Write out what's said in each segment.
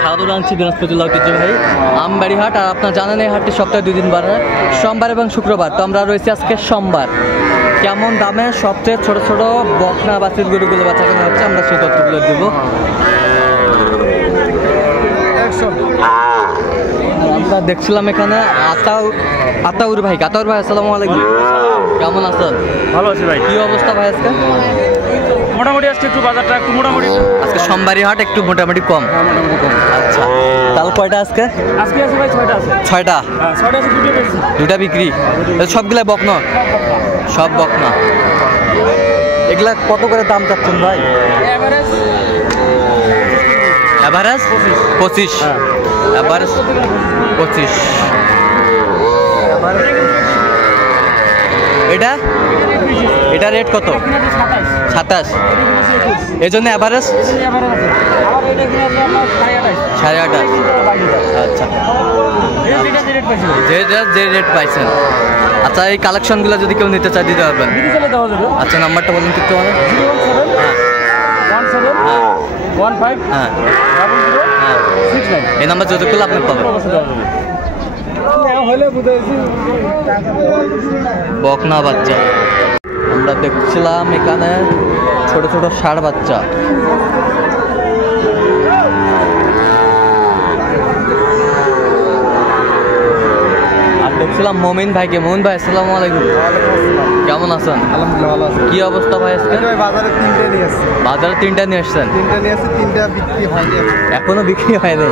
স্বাগত জানাচ্ছি দিনাজপুর জেলা ঐতিহ্যবাহী আমবাড়ি হাট। আর আপনারা জানেন এই হাটটি সপ্তাহে 2 দিন বাড়ে, সোমবার এবং শুক্রবার। তো আমরা রয়েছি আজকে সোমবার। কেমন দামে সবচেয়ে ছোট ছোট বকনা বাছুর গরুগুলো বাচ্চা কেনা হচ্ছে আমরা সেই তথ্যগুলো দেব। আমরা দেখছিলাম এখানে আতাউর ভাই। আসসালামু আলাইকুম, কেমন আছেন? ভালো আছি ভাই। কি অবস্থা ভাই আজকে? মোটামুটি আজকে একটু বাজারটা একটু মোটামুটি, আজকে সোমবারই হাট একটু মোটামুটি কম। মোটামুটি কম। আচ্ছা, তাহলে কয়টা আজকে? আজকে আছে ভাই 6টা আছে। 6টা? হ্যাঁ 6টা আছে, দুটা বিক্রি। সবগুলা বকনা? সব বকনা। এগুলা কত করে দাম চাচ্ছেন ভাই? এভারেজ 25। এভারেজ 25। এটা রেট কত? 27। এই জন্য এভারেজ 28.5। আচ্ছা, যে রেট পাইছেন। আচ্ছা, এই কালেকশনগুলো যদি কেউ নিতে চায় দিতে পারবেন? আচ্ছা, নাম্বারটা বলুন তো আমাদের। 01715 হ্যাঁ, 0069। এই নাম্বার যত করলে আপনি পাবেন। বকনা বাচ্চা আমরা দেখছিলাম এখানে, ছোট ছোট ষাঁড় বাচ্চা। আর দেখছিলাম মমিন ভাইকে। মমিন ভাই আসসালামু আলাইকুম, কেমন আছেন? আলহামদুলিল্লাহ ভালো আছে। কি অবস্থা ভাই আজকে? বাজারে 3টে নিয়ে আসছে। বাজারে 3টা নিয়ে আসছেন? 3টে নিয়ে আসছে, 3টা বিক্রি হয়নি এখনো বিক্রি হয়নি?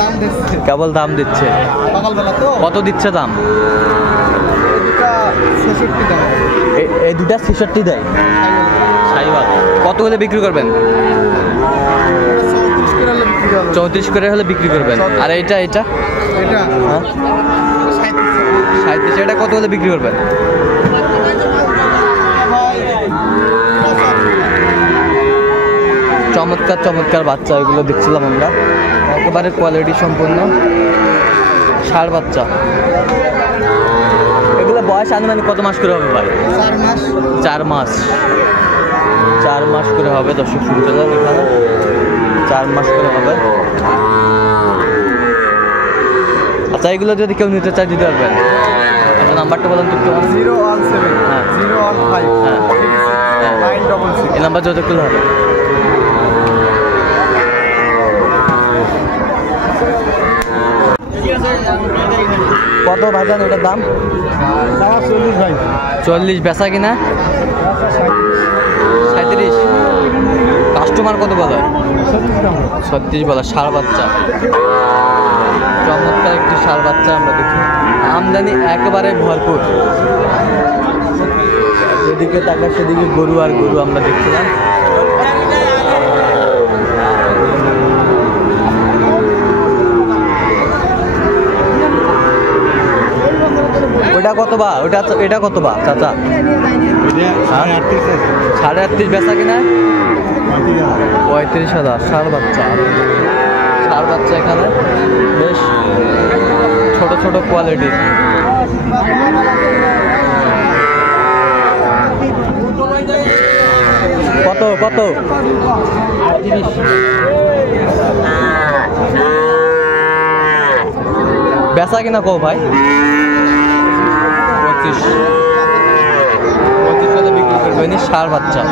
দাম দিচ্ছে, কেবল দাম দিচ্ছে। সকালবেলা তো। কত দিচ্ছে দাম? এটা 66 দাম। এই দুটা 66 দেয়? সাইওয়াল। কত হলে বিক্রি করবেন? 34 করে হলে বিক্রি করবেন। আর এটা এটা হ্যাঁ 37। এটা কত হলে বিক্রি করবেন? চমৎকার চমৎকার বাচ্চা এগুলো দেখছিলাম আমরা, একেবারে কোয়ালিটি সম্পন্ন ষাঁড় বাচ্চা। এগুলো বয়স আনুমানিক কত মাস করে হবে ভাই? 4 মাস। 4 মাস। 4 মাস করে হবে। দর্শক শুনতে যান, এখানে 4 মাস করে হবে। আচ্ছা, এগুলো যদি কেউ নিতে চায় দিতে পারবেন? আচ্ছা, নাম্বারটা বলেন তো। 017 হ্যাঁ 015 হ্যাঁ 966। এই নাম্বার যত করলে হবে। কত ভাইজান ওটার দাম? 40 ভাই। 40 বেচা কিনা? 37। কাস্টমার কত বলে? 36 বলে। ষাঁড় বাচ্চা, চমৎকার একটি ষাঁড় বাচ্চা আমরা দেখি। আমদানি একেবারে ভরপুর। যেদিকে তাকা সেদিকে গরু আর গরু আমরা দেখছিলাম। ওটা কত বা? এটা কত বা চাচা? 38.5 বেচা কিনা? 35,000। ষাঁড় বাচ্চা, ষাঁড় বাচ্চা এখানে বেশ ছোট ছোট কোয়ালিটির। কত কত? 30। বেচা কিনা কো ভাই? 25 হলে বিক্রি করবেন। ষাঁড় বাচ্চা।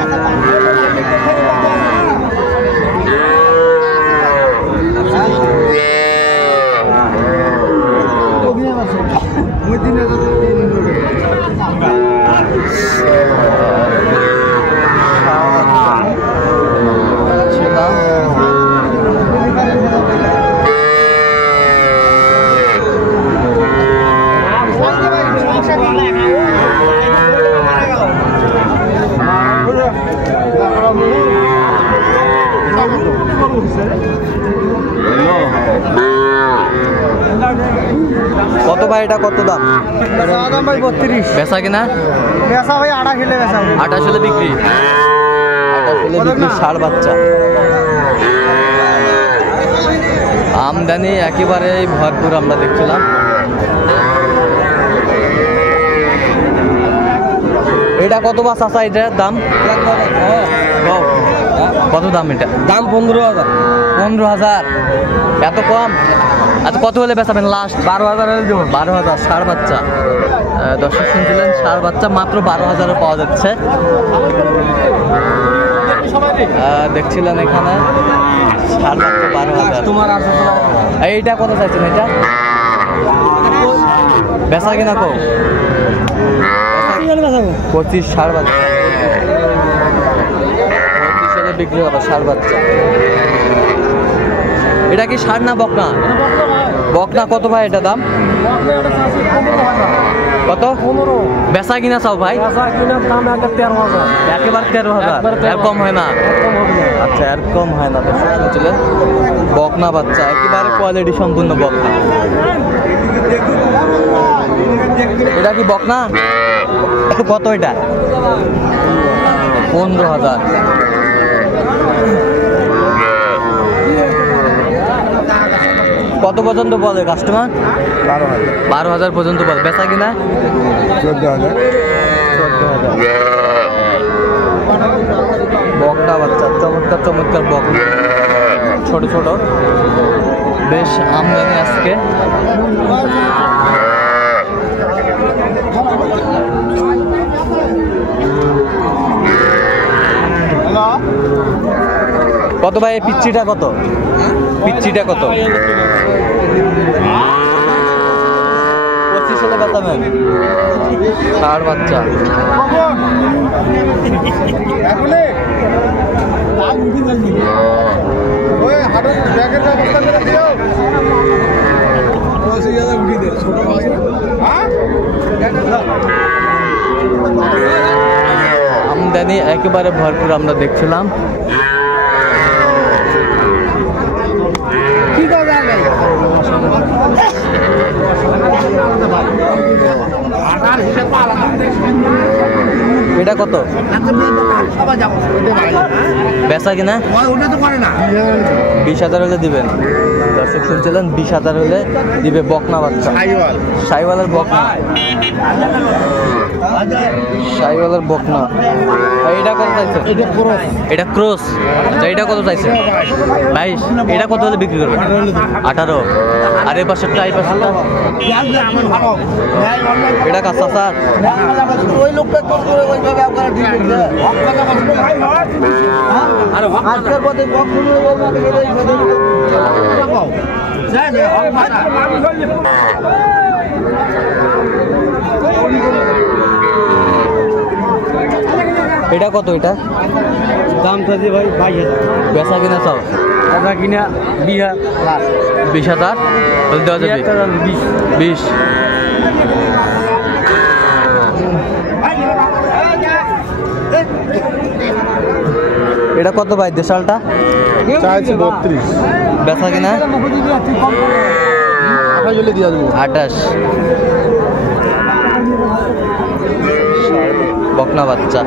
কত ভাই এটা কত দাম? দাম ভাই 32। বেচা কিনা? বেচা ভাই 28 হলে বেচা। 28 হলে বিক্রি। 28 হলে বিক্রি। ষাঁড় বাচ্চা। আমদানি একেবারে ভরপুর আমরা দেখছিলাম। এটা কত বা চাচা এটার দাম? কত দাম এটা? দাম 15,000। 15,000, এত কম? আচ্ছা কত হলে বেচাবেন লাস্ট? 12,000 হলে দেবো। 12,000 ষাঁড় বাচ্চা। দর্শক শুনছিলেন, ষাঁড় বাচ্চা মাত্র 12,000-এ পাওয়া যাচ্ছে। দেখছিলেন এখানে ষাঁড় বাচ্চা 12,000। তোমার আছে তো? এইটা কত চাইছেন? এটা বেচা কিনা কো? 25 ষাঁড় বাচ্চা, 25,000 বিক্রি হবে ষাঁড় বাচ্চা। এটা কি ষাঁড় না বকনা? বকনা। কত ভাই এটা দাম? কত? 15। বেচা কিনা চাও ভাই? কিনার দাম 13,000। একেবারে 13,000, এর কম হয় না? আচ্ছা, এর কম হয় না। বুঝলেন, বকনা বাচ্চা, একেবারে কোয়ালিটি সম্পূর্ণ বকনা। এটা কি বকনা? কত এটা? 15,000। কত পর্যন্ত বলে কাস্টমার? 12,000 পর্যন্ত বলে। বেচা কিনা? 14,000। বকনা বাচ্চা, চমৎকার চমৎকার বকনা, ছোট ছোট, বেশ আমদানি আজকে। কত ভাই? পিচ্চিটা কত? পিচ্চিটা কত? 25,000 বেচাবেন ষাঁড় বাচ্চা। আমদানি একেবারে ভরপুর আমরা দেখছিলাম। এটা কত? বেচা কিনা? 20,000 হলে দিবেন। দর্শক শুনছিলেন, 20,000 হলে দিবে বকনা বাচ্চা, সাইওয়ালের বকনা, সাইওয়ালের বকনা। এটা কত চাইছে? এটা ক্রস। আচ্ছা, এটা কত চাইছে? 22। এটা কত হলে বিক্রি করবে? 18। আর এই পাশেরটা, এই পাশেরটা এটা কাঁচা স্যার? ওই লোকটা তোর করে ওইভাবে আপনারা ঠিক করছে। আজকের পথে এটা কত? এটা দাম চাইছি ভাই 22,000। বেচা কিনা চাও? বেচা কিনা 20,000 হলে দেওয়া যাবে? 20। এটা কত ভাই দেশালটা? চাইছি 32। বেচা কিনা? 28 দিয়ে দেবো। 28। বকনা বাচ্চা।